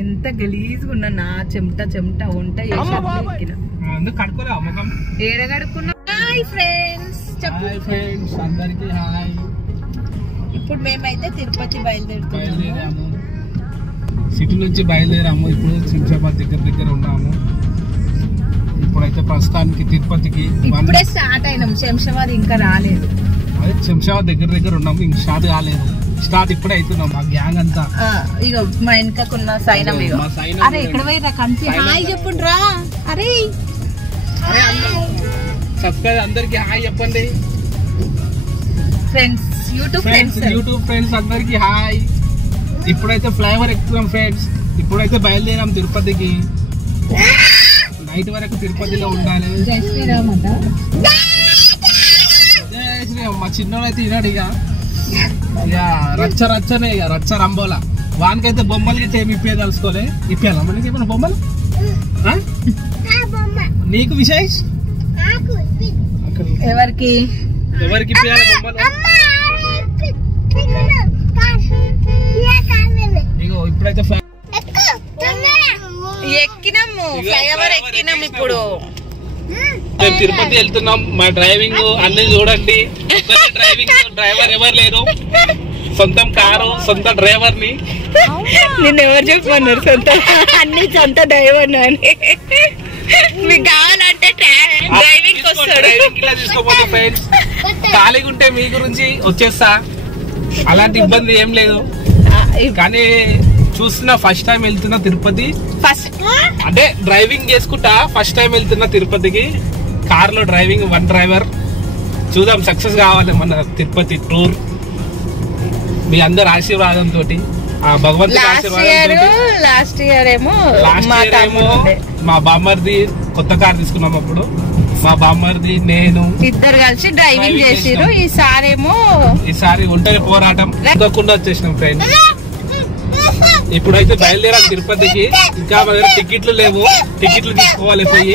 ఎంత గలీజ్గా ఉన్నా నా చెమట చెమట వంట ఏడ కడుక్కున్నా. హాయ్ ఫ్రెండ్స్ అందరికి హాయ్. ఇప్పుడు మేమైతే తిరుపతి బయలుదేరాము. సిటీ నుంచి బయలుదేరాము. ఇప్పుడు శంషాబాద్ దగ్గర ఉన్నాము. ఇప్పుడైతే ప్రస్తుతానికి తిరుపతికి ఇప్పుడే స్టార్ట్ అయినాం. శంషాబాద్ ఇంకా రాలేదు. అదే శంషాబాద్ దగ్గర ఉన్నాము. ఇంక స్టార్ట్ కాలేదు. స్టార్ట్ ఇప్పుడే అవుతున్నాం. మా గ్యాంగ్ అంతా ఇక మా వెనకకున్న సైనం. అరే ఎక్కడ పోయిరా కంచి హాయ్ చెప్పుండ్రా. అరే సబ్స్క్రైబ్ అందరికి హాయ్ చెప్పండి ఫ్రెండ్స్. యూట్యూబ్ ఫ్రెండ్స్ అందరికి హాయ్. ఇప్పుడైతే ఫ్లైఓవర్ ఎక్కుతున్నాం ఫ్రెండ్స్. ఇప్పుడైతే బయలుదేరాం తిరుపతికి. నైట్ వరకు తిరుపతిలో ఉండాలి. జై శ్రీరామ్ అంట. జై శ్రీరామ్. మా చిన్నోడైతే వినాడు. ఇక రచ్చనే ఇక రచ్చ రంబోలా. వానికైతే బొమ్మలు అయితే ఏమి ఇప్పేదలుచుకోలే. ఇప్పేయాలా మనకి ఏమన్నా బొమ్మలు? నీకు విశేష్ ఎవరికి ఇప్పేయాలి బొమ్మలు? ఇగో ఇప్పుడైతే ఎక్కినాము. ఫ్లైఓవర్ ఎక్కినాము. ఇప్పుడు మేము తిరుపతి వెళ్తున్నాం. మా డ్రైవింగ్ అన్ని చూడండి. డ్రైవర్ ఎవరు లేరు. సొంతం కారు, సొంత డ్రైవర్ ని. నిన్ను ఎవరు చెప్పమన్నారు అన్ని సొంత డ్రైవర్ అని? మీకు కావాలంటే డ్రైవింగ్ వస్తాడు. ఇలా తీసుకోపోతే ఫ్రెండ్స్ ఖాళీగా ఉంటే మీ గురించి వచ్చేస్తా. అలాంటి ఇబ్బంది ఏం లేదు. కానీ చూస్తున్నా ఫస్ట్ టైం వెళ్తున్నా తిరుపతి. అంటే డ్రైవింగ్ చేసుకుంటా ఫస్ట్ టైం వెళ్తున్నా తిరుపతికి. కార్ లో డ్రైవింగ్, వన్ డ్రైవర్. చూద్దాం సక్సెస్ కావాలి మన తిరుపతి టూర్. మీ అందరు ఆశీర్వాదంతో, భగవంతుడి ఆశీర్వాదంతో. లాస్ట్ ఇయర్ ఏమో మా బామ్మర్ది కొత్త కార్ తీసుకున్నాం. అప్పుడు మా బామ్మర్ది నేను ఇద్దరు కలిసి డ్రైవింగ్ చేసిరు. ఈసారి ఒంటరి పోరాటం తప్పకుండా వచ్చేసినాం ఫ్రెండ్స్. ఇప్పుడైతే బయలుదేరాం తిరుపతికి. ఇంకా మా దగ్గర టికెట్లు లేవు. టికెట్లు తీసుకోవాలి పోయి.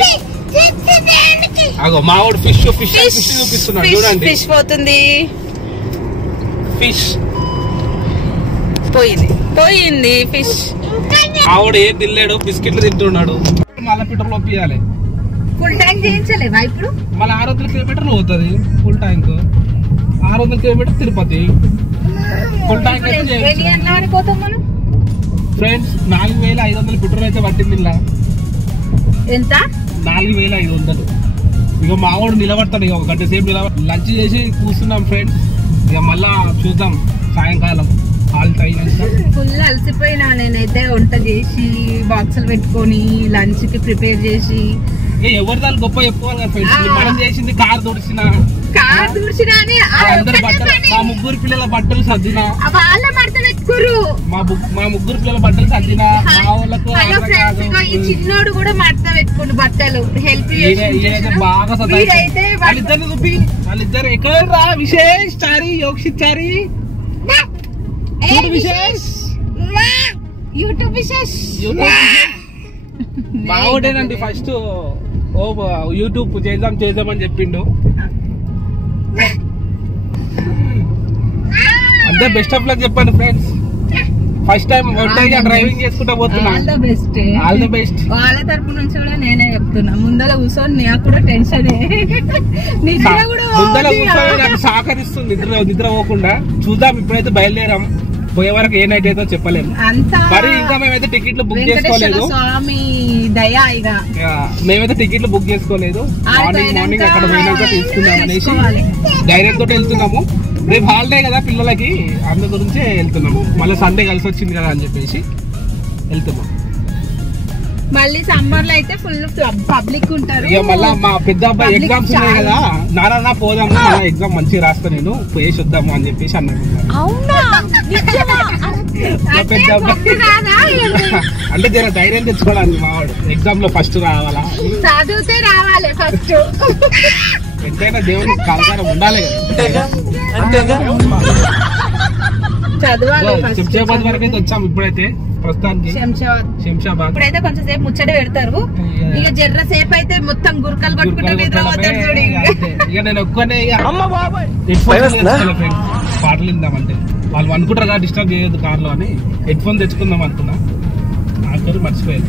అగో మావాడు ఫిష్ చూపిస్తున్నాడు చూడండి. ఫిష్ పోతుంది. ఫిష్ పోయింది ఫిష్. ఆవిడ ఏం తినలేడు, బిస్కెట్లు తింటున్నాడు. మళ్ళీ పెట్రోల్ ఒప్పియాలి. ఫుల్ ట్యాంక్ చేయించలేవా ఇప్పుడు? మళ్ళీ 600 కిలోమీటర్లు పోతుంది full tank. 600 kilometer Tirupati full tank అయితే పోతాం మనం ఫ్రెండ్స్. 4500 పెట్రోల్ అయితే పట్టింది. ఇలా ఎంత? 4500. ఇక మావాడు నిలబడతాడు. ఇక 1 గంట సేపు లంచ్ చేసి కూర్చున్నాం ఫ్రెండ్స్. ఇక మళ్ళా చూద్దాం సాయంకాలం. ఫుల్ అలసిపోయినా నేనైతే. వంట చేసి బాక్సులు పెట్టుకొని లంచ్ కి ప్రిపేర్ చేసి. ఎవరి దాని గొప్ప చెప్పుకోవాలి కదా ఫ్రెండ్స్. మనం చేసింది కార్ తుడిచినా అందరు బట్టలు, మా 3 పిల్లల బట్టలు సర్దినా, వాళ్ళ మడత పెట్టుకోరు. మా 3 పిల్లల బట్టలు సర్దినా. మా వాళ్ళకు చిన్నోడు కూడా మడత పెట్టుకుని బట్టలు హెల్ప్ బాగా వాళ్ళిద్దరిని చూపి. వాళ్ళిద్దరు ఎక్కడ రా విశేష్ చారి యోక్షిత్ చారి యూట్యూబ్ విశేష్ బాగుండేనండి. ఫస్ట్ యూట్యూబ్ చేద్దామని చెప్పిండు. అంతే. బెస్ట్ ఆఫ్ లక్ చెప్పండి ఫ్రెండ్స్. ఫస్ట్ టైం డ్రైవింగ్ చేసుకుంటా పోతున్నా. All the best. వాళ్ళ తరపు నుంచి కూడా నేనే చెప్తున్నా. ముందర కూర్చొని నాకు కూడా టెన్షన్. ముందర కూర్చొని నాకు సహకరిస్తుంది నిద్ర పోకుండా. చూద్దాం. ఇప్పుడైతే బయలుదేరాం. పోయే వరకు ఏ నైట్ అయితే చెప్పలేము. మరి ఇంకా మేమైతే టికెట్లు బుక్ చేసుకోలేదు. మేమైతే టికెట్లు బుక్ చేసుకోలేదు. మార్నింగ్ అక్కడ పోయినాక తీసుకుందాం అనేసి డైరెక్ట్ తోటి వెళ్తున్నాము. రేపు హాలిడే కదా పిల్లలకి, అందు గురించే వెళ్తున్నాము. మళ్ళీ సండే కలిసి వచ్చింది కదా అని చెప్పేసి వెళ్తున్నాం. మళ్ళీ సమ్మర్ లో అయితే ఫుల్ పబ్లిక్ ఉంటారు. ఇక మళ్ళీ మా పెద్ద అబ్బాయి ఎగ్జామ్స్ ఉన్నాయి కదా, నాన్న పోదాము, ఎగ్జామ్ మంచిగా రాస్తా నేను, పోయేసి వద్దాము అని చెప్పేసి అన్నాడు. పెద్ద అబ్బాయి అంటే జర ధైర్యం తెచ్చుకోవడానికి మావాడు. ఎగ్జామ్ లో ఫస్ట్ రావాలా, చదివితే రావాలి ఫస్ట్. ఎంతైనా దేవునికి కలకారం ఉండాలి కదా. శంషాబాద్ వరకు అయితే వచ్చాము. ఇప్పుడైతే ప్రస్తుతానికి శంషాబాద్. ఇప్పుడైతే కొంచెం సేపు ముచ్చట పెడతారు. ఇక జర్ర సేపు అయితే మొత్తం గురకలు కొట్టుకుంటే ఇక నేను ఒక్కనే పాటలు విందామంటే వాళ్ళు అనుకుంటారు కదా డిస్టర్బ్ చేయొద్దు కార్ లో అని హెడ్ ఫోన్ తెచ్చుకుందాం అనుకున్నా. నాకు తీసుకొని మర్చిపోయారు.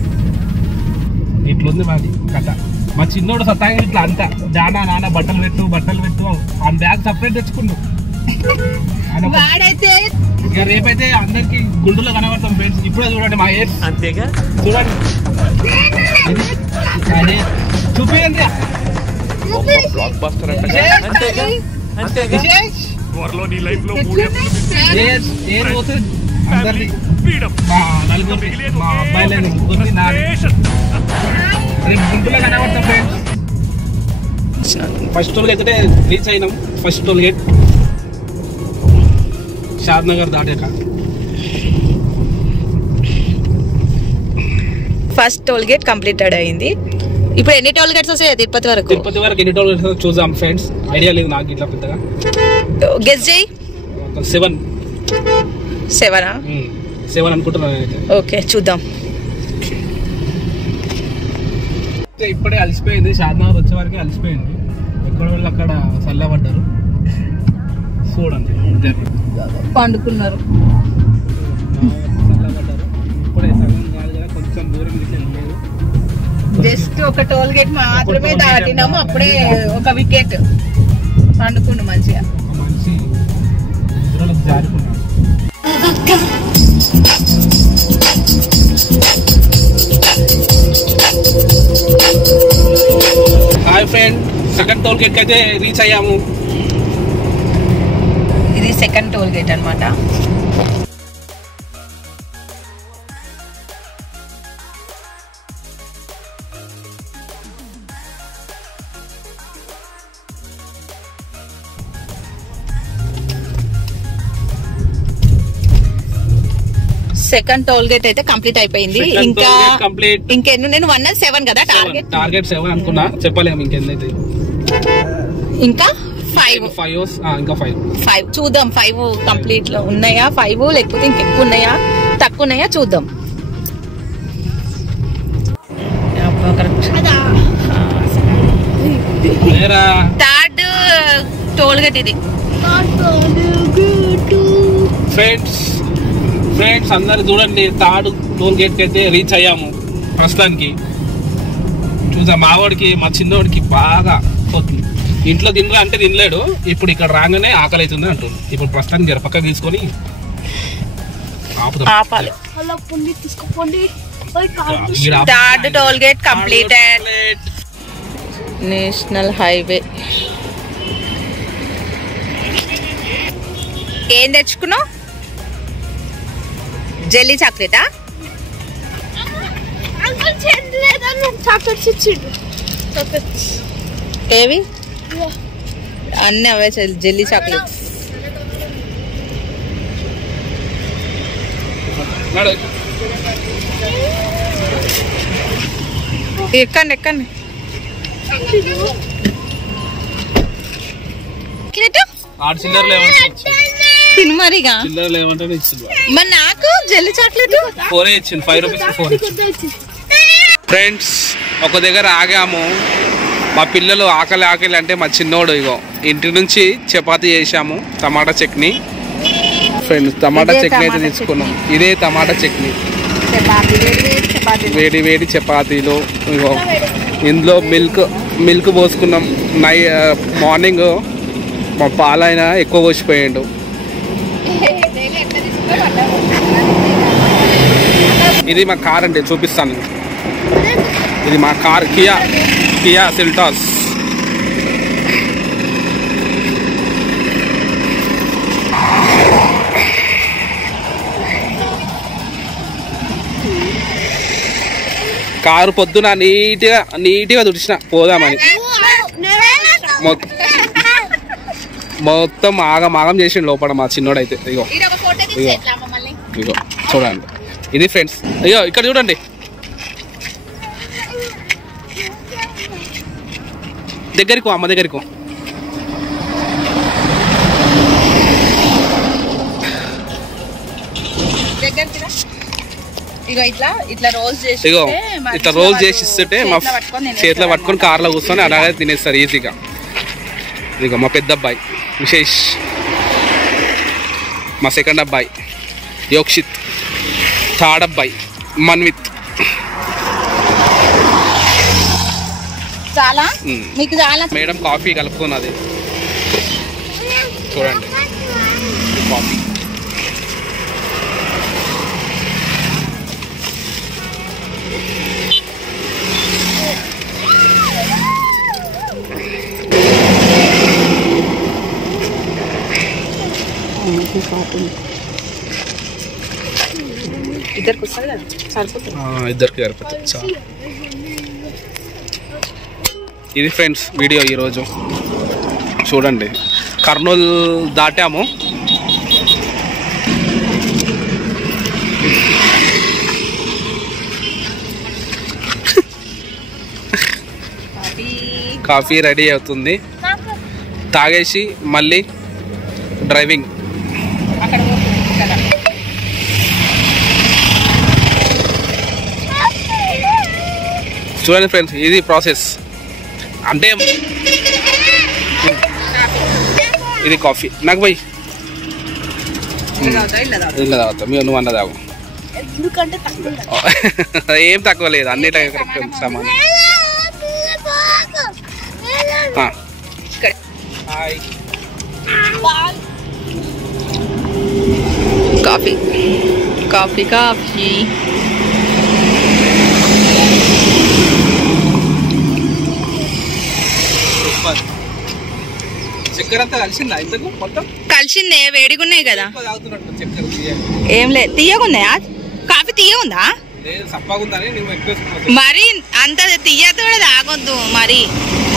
ఇట్లుంది మాది కథ. మా చిన్నోడు సత్తాగా ఇట్లా అంతా నాన్న బట్టలు పెట్టు ఆ బ్యాగ్ సపరేట్ తెచ్చుకుండు. ఇక రేపైతే అందరికి గుండులో కనబడతాం ఫ్రెండ్స్. ఇప్పుడే చూడండి మా ఏజ్ అంతేగా చూడండి. చూపించండి మా అబ్బాయిలని ముగ్గురిని రేపు గుంటూరులో కనబడతాం ఫ్రెండ్స్. ఫస్ట్ టోల్ గేట్ అయితే రీచ్ అయినాం. ఫస్ట్ టోల్ గేట్ షాద్ నగర్ దాటాక ఫస్ట్ టోల్ గేట్ కంప్లీటెడ్ అయింది. ఇప్పుడు ఎన్ని టోల్ గేట్స్ వస్తాయి తిరుపతి వరకు? తిరుపతి వరకు ఎన్ని టోల్ గేట్స్ చూద్దాం ఫ్రెండ్స్. ఐడియా లేదు నాకు ఇట్లా పెద్దగా. గెస్ చేయి. 7 అనుకుంటున్నాను అయితే. ఓకే చూద్దాం. ఇప్పుడే అలసిపోయింది. షాద్నగర్ వచ్చే వరకు అలసిపోయింది. ఎక్కడ వాళ్ళు అక్కడ చల్లబడ్డారు. చూడండి పండుకున్నారు. చల్లబడ్డారు. ఇప్పుడే సగం కాదు కదా, కొంచెం దూరం వెళ్ళలేదు. జస్ట్ ఒక టోల్ గేట్ మాత్రమే దాటినాము. అప్పుడే ఒక వికెట్ పండుకుండు మంచిగా. మనిషి నిద్రలోకి జారుకున్నాడు. Hi friend, second toll gate అయితే రీచ్ అయ్యాము. ఇది సెకండ్ టోల్ గేట్ అన్నమాట. సెకండ్ టోల్ గేట్ అయితే కంప్లీట్ అయిపోయింది. ఇంకా ఇంకెన్ని? నేను 1 and 7 కదా టార్గెట్. 7 అనుకున్నా, చెప్పలేము ఇంకెన్నైతే. ఇంకా 5 చూద్దాం. 5 కంప్లీట్ లో ఉన్నాయా, 5 లేకపోతే ఇంకెక్కువ ఉన్నాయా, తక్కువ ఉన్నాయా చూద్దాం. థర్డ్ టోల్ గేట్ ఇది ఫ్రెండ్స్. అందరు చూడండి, థర్డ్ టోల్ గేట్ కి అయితే రీచ్ అయ్యాము. ప్రస్తుతానికి చూద్దాం. మావాడికి మా చిన్నవాడికి బాగా పోతుంది. ఇంట్లో తినరా అంటే తినలేడు. ఇప్పుడు ఇక్కడ రాగానే ఆకలి అవుతుంది అంటుంది. ఇప్పుడు ప్రస్తుతానికి పక్క తీసుకొని ఆపాలి. Third toll gate completed. National highway. ఏం తెచ్చుకున్నావు? జెల్లీ చాక్లెటా? ఏవి అన్నీ అవే జెల్లీ చాక్లెట్స్. ఎక్కండి. మరిగా మరి నాకు జెల్లీ చాక్లెట్ 4 ఇచ్చింది. 5 రూపీస్ 4 ఇచ్చింది. ఫ్రెండ్స్, ఒక దగ్గర ఆగాము. మా పిల్లలు ఆకలి అంటే మా చిన్నోడు ఇగో ఇంటి నుంచి చపాతీ చేసాము. టమాటా చట్నీ ఫ్రెండ్స్. టమాటా చట్నీ అయితే తీసుకున్నాం. ఇదే టమాటా చట్నీ, వేడి చపాతీలు. ఇగో ఇందులో మిల్క్ పోసుకున్నాం. మార్నింగ్ మా పాలైన ఎక్కువ పోసిపోయాడు. ఇది మా కార్ అండి, చూపిస్తాను. ఇది మా కార్ కియా సెల్టాస్. కారు పొద్దున నీట్గా తుడిచిన పోదామని మొత్తం ఆగం చేసి లోపల మా చిన్నోడైతే. ఇగో చూడండి, ఇది ఫ్రెండ్స్. అయ్యో ఇక్కడ చూడండి, దగ్గరికి అమ్మ దగ్గరికి. ఇగో ఇట్లా రోల్ చేసి ఇస్తుంటే మా చేతిలో పట్టుకొని కార్లో కూర్చొని అలాగే తినేస్తారు ఈజీగా. ఇదిగో మా పెద్ద అబ్బాయి విశేష్, మా సెకండ్ అబ్బాయి యోక్షిత్, థర్డ్ అబ్బాయి మన్విత్, చాలా మీకు చాలా మేడం కాఫీ కలుపుతున్నది చూడండి. కాఫీ ఇద్దరికి వస్తుంది కదా, సరిపోతుంది. ఇద్దరికి సరిపోతుంది చాలా. ఇది ఫ్రెండ్స్ వీడియో ఈరోజు చూడండి. కర్నూలు దాటాము. కాఫీ రెడీ అవుతుంది. తాగేసి మళ్ళీ డ్రైవింగ్. చూడండి ఫ్రెండ్స్, ఇది ప్రాసెస్. అంటే ఇది కాఫీ నాకు పోయి ఇలా తాగుతా. నువ్వు అన్న తాగు. ఏం తక్కువ లేదు, అన్నిట్లో కరెక్ట్ సమానం. కాఫీ కాఫీ కాఫీ చక్కెర అంతా కలిసిందా? ఇంతకు మొత్తం కలిసిందే, వేడిగున్నాయి కదా. ఏం లేదు, తీయగున్నాయా? కాఫీ తీయగుందా? మరి అంత తీయతో కూడా తాగొద్దు, మరి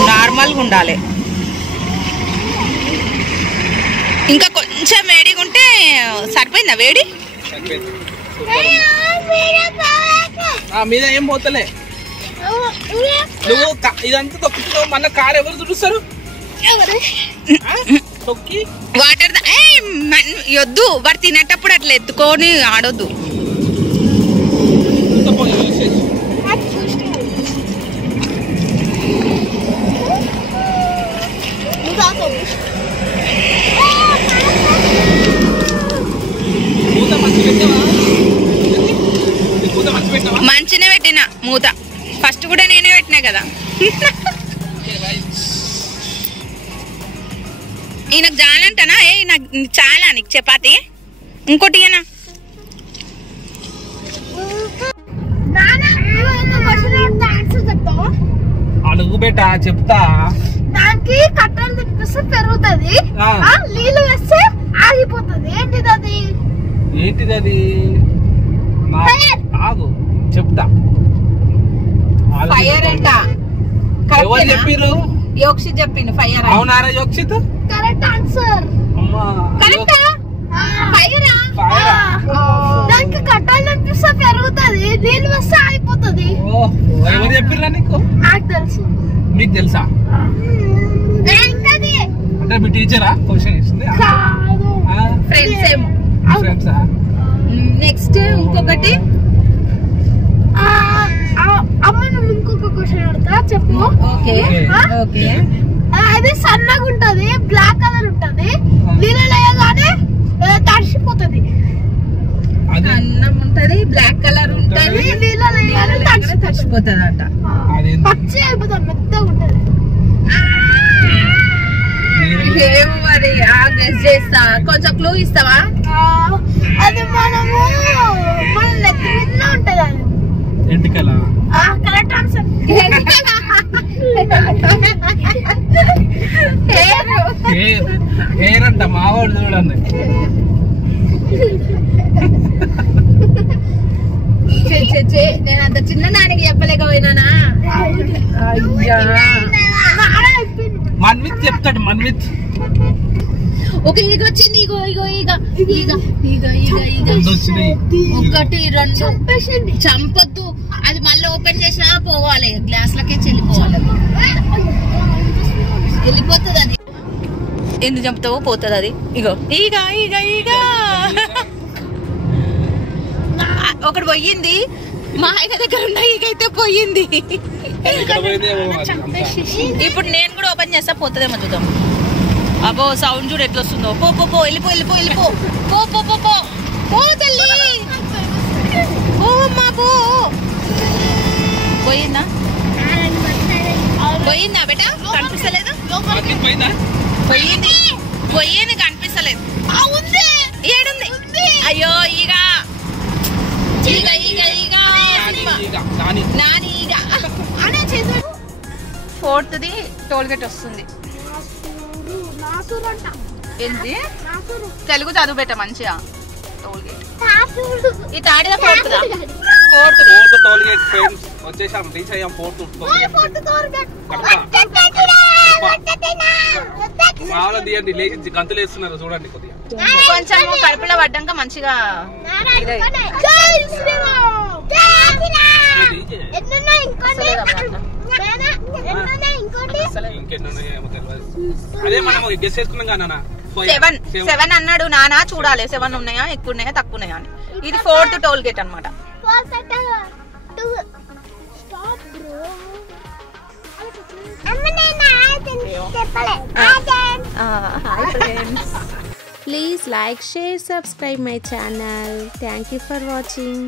నార్మల్గా ఉండాలి. ఇంకా కొంచెం వేడిగా ఉంటే సరిపోయిందా? వేడి మీద ఏం పోతలే. నువ్వు ఇదంతా తొక్కుతున్నావు, మళ్ళీ కారు ఎవరు తుడుస్తారు? వాటర్ వద్దు, వాడు తినేటప్పుడు అట్లా ఎత్తుకొని ఆడొద్దు. మంచినే పెట్టిన మూత, ఫస్ట్ కూడా నేనే పెట్టినా కదా. ఈయనకు జానంటనా? నాకు చాలా, నీకు చపాతి ఇంకోటి ఏనా? అడుగు బేట చెప్తా. దానికి కట్టలు తిప్పిస్తే పెరుగుతుంది, నీళ్ళు వేస్తే ఆగిపోతుంది. ఏంటిది అది? ఏంటిది అది? ఆగు చెప్తా. ఫైర్ అంట. ఎవరు చెప్పిర్రు? యోక్షిత్ చెప్పిండు ఫైర్. అవునారా యోక్షిత్? Correct answer. కరెక్టా? ఫైరా? దానికి కట్టలు తిప్పిస్తే పెరుగుతుంది, నీళ్ళు వేస్తే ఆగిపోతుంది. ఎవరు చెప్పిర్రా నీకు? నాకు తెలుసు. మీకు తెలుసా? అంటే మీ టీచరా క్వశ్చన్ ఇస్తుంది? ఫ్రెండ్స్ ఏమో. ఫ్రెండ్సా? నెక్స్ట్ ఇంకొకటి. అమ్మ నువ్వు ఇంకొక క్వశ్చన్ అడుగుతా, చెప్పు. Okay okay. అది సన్నగా ఉంటది, బ్లాక్ కలర్ ఉంటది, నీళ్ళు లేయగానే తడిసిపోతుంది. అన్నం ఉంటది, బ్లాక్ కలర్ ఉంటది, నీళ్ళు లేయగానే తడిసిపోతుంది అంట. పచ్చి అయిపోతుంది, మెత్తగా ఉంటది. ఏమో మరి, గెస్ చేస్తా. కొంచెం క్లూ ఇస్తావా? అది మనము మన నెత్తి మీద ఉంటది. అది ఎంటికల. Correct answer. హెయిర్ అంట, మావాడు చూడండి. నేను అంత చిన్న నానికి చెప్పలేకపోయినానా? మన్విత్ చెప్తాడు, మన్విత్. ఓకే, ఈగ వచ్చింది. ఈగో ఈగో ఈగ ఈగ ఈగ ఈగ ఈగ. ఒకటి రెండు. చంపొద్దు, అది మళ్ళీ ఓపెన్ చేసినా పోవాలి, గ్లాస్ లకే వెళ్ళిపోవాలి. వెళ్ళిపోతుంది అది. ఎందుకు చంపుతావో పోతుంది అది. ఇగో ఈగ ఈగ ఈగ. ఒకటి పోయింది, మా ఆయన దగ్గర ఉన్న ఈగ అయితే పోయింది. ఇప్పుడు నేను కూడా ఓపెన్ చేస్తా, పోతుందేమో చూద్దాం. అబ్బో సౌండ్ చూడు ఎట్లా వస్తుందో. పో పో పో, వెళ్ళిపో వెళ్ళిపో వెళ్ళిపో. పో పో పో పో పో తల్లి. ఓ అమ్మా పో. పోయిందా బేట? కనిపిస్తలేదు. పోయింది కనిపిస్తలేదు. ఏడుంది? అయ్యో ఈగ ఈగ ఈగ ఈగ నాని ఈగ. 4th టోల్గేట్ వస్తుంది. ఏంది తెలుగు చదువు బేట మంచిగా. టోల్గేట్ ఈ తాడిదా 4th టోల్గేట్ ఫ్రెండ్స్ వచ్చేసాం. రీచ్ అయ్యాం 4th టోల్గేట్. మామూలు తీయండి, లేచి గంతులు వేస్తున్నారు చూడండి. కొద్దిగా కొంచెం కడుపులో పడ్డాక మంచిగా అదే మనం గెస్ చేసుకున్నాం కదా. 7 అన్నాడు నాన్న. చూడాలి 7 ఉన్నాయా, ఎక్కువ ఉన్నాయా, తక్కువ ఉన్నాయా అని. ఇది 4th టోల్గేట్ అనమాట. Please like, share, subscribe my channel. Thank you for watching.